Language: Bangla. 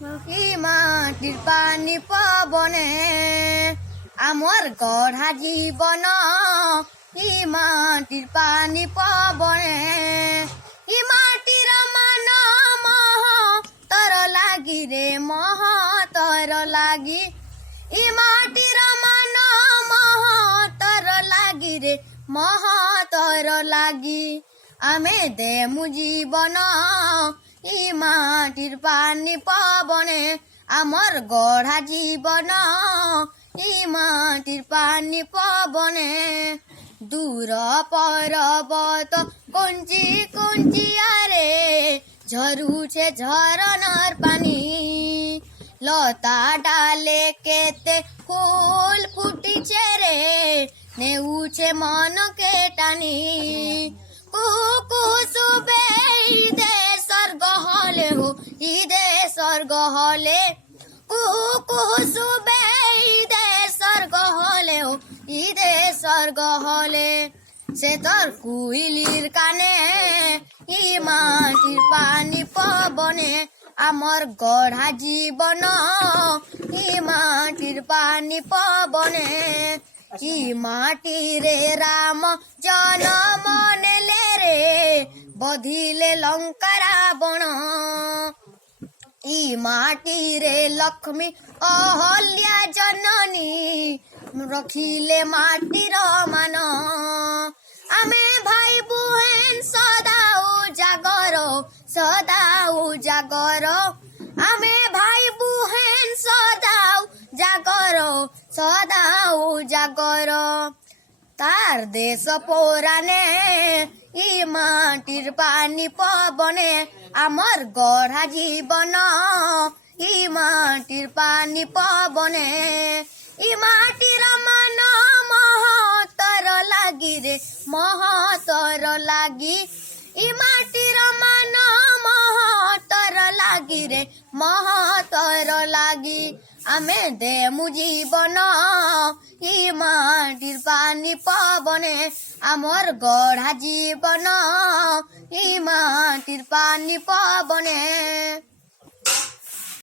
ই মাটির পানি পবনে আমার গড়া জীবন ই মাটির পানি পবনে ই মাটির মান মহ তর লাগি রে মহ তর লাগি ই মাটির মান মহ তর লাগি রে মহ তর লাগি আমি দেমু জীবন ই মাটির পানি পবনে আমার গড়া জীবন ই মাটির পানি পবনে দূর পর্বত কুঞ্চি কুঞ্চিয়ারে ঝরুছে ঝরনার পানি লতা ডালে কেতে ফুল ফুটিছে রে নেউছে মনকে টানি কুকুসুবে ঈদে স্বর্গ হলে হো ঈদে স্বর্গ হলে কুকুসুবে ঈদে স্বর্গ হলে হো ঈদে স্বর্গ হলে সে তোর কুইলির কানে ই মাটির পানি পবনে আমার গড়া জীবন ই মাটির পানি পবনে ই মাটি রে রাম জনম নেলে রে বধিলে লঙ্কা রাবণ ই মাটি রে লক্ষ্মী অহল্যা জননী রখিলে মাটির মান আমি ভাই বুহেন সদা উজাগর সদা উজাগর আমি ভাই বুহেন সদা জাগর সদা উজাগর তার দেশ পৌরাণে ই মাটির পানি পবনে আমার গড়া জীবন ই মাটির পানি পবনে ই মাটির মান মহতর লাগি রে মহতর লাগি ই মাটির মান মহতর লাগি রে মহতর লাগি আমি দেমু জীবন ই মাটির পানি পবনে আমার গড়া জীবন ই মাটির পানি পবনে।